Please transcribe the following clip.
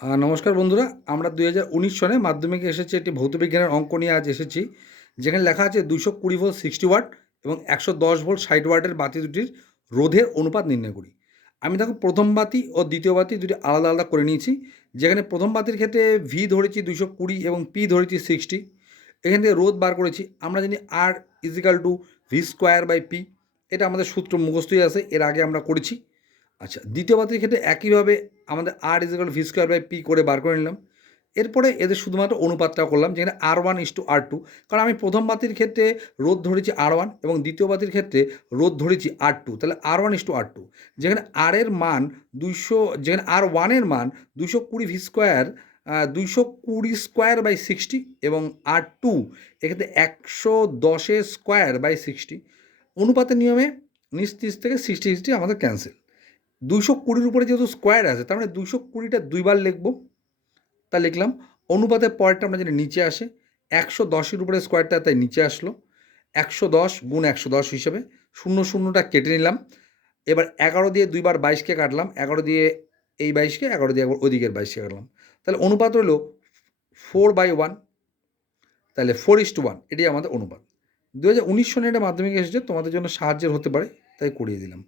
নমস্কার বন্ধুরা, আমরা 2019 সনে মাধ্যমিকে এসেছি একটি ভৌতবিজ্ঞানের অঙ্ক নিয়ে আজ এসেছি, যেখানে লেখা আছে 220 ভোল্ট 60 ওয়াট এবং 110 ভোল্ট 60 ওয়াটের বাতি দুটির রোধের অনুপাত নির্ণয় করি। আমি দেখো প্রথম বাতি ও দ্বিতীয় বাতি দুটি আলাদা আলাদা করে নিয়েছি। যেখানে প্রথম বাতির ক্ষেত্রে ভি ধরেছি 220 এবং পি ধরেছি 60। এখান থেকে রোধ বার করেছি। আমরা জানি R equal to V square by P. এটা আমাদের সূত্র মুখস্থই আছে, এর আগে আমরা করেছি। আচ্ছা, দ্বিতীয় বাতির ক্ষেত্রে একইভাবে আমাদের R equal V square by P করে বার করে নিলাম। এরপরে এদের শুধুমাত্র অনুপাতটা করলাম, যেখানে R1:R2। কারণ আমি প্রথম বাতির ক্ষেত্রে রোধ ধরেছি R1 এবং দ্বিতীয় বাতির ক্ষেত্রে রোধ ধরেছি R2, তাহলে R1:R2। যেখানে আর এর মান 200, যেখানে R1 এর মান 220 ভি স্কোয়ার, 220 স্কোয়ার বাই 60 এবং R2 এক্ষেত্রে 110 স্কোয়ার বাই 60। অনুপাতের নিয়মে নিচ থেকে 60 আমাদের ক্যান্সেল। 220 উপরে যেহেতু স্কোয়ার আছে, তার মানে 220টা দুইবার লিখব। তা লিখলাম। অনুপাতের পরেরটা আমরা জানি নিচে আসে। 110 উপরে স্কোয়ারটা তাই নিচে আসলো। 110 গুণ 110 হিসেবে শূন্যটা কেটে নিলাম। এবার 11 দিয়ে দুইবার 22কে কাটলাম। 11 দিয়ে এই 22কে, 11 দিয়ে ওই দিকের 22কে কাটলাম। তাহলে অনুপাত হলো 4/1। তাহলে 4:1 এটি আমাদের অনুপাত। 2019 সনে এটা মাধ্যমিক এসেছে, তোমাদের জন্য সাহায্যের হতে পারে, তাই করিয়ে দিলাম।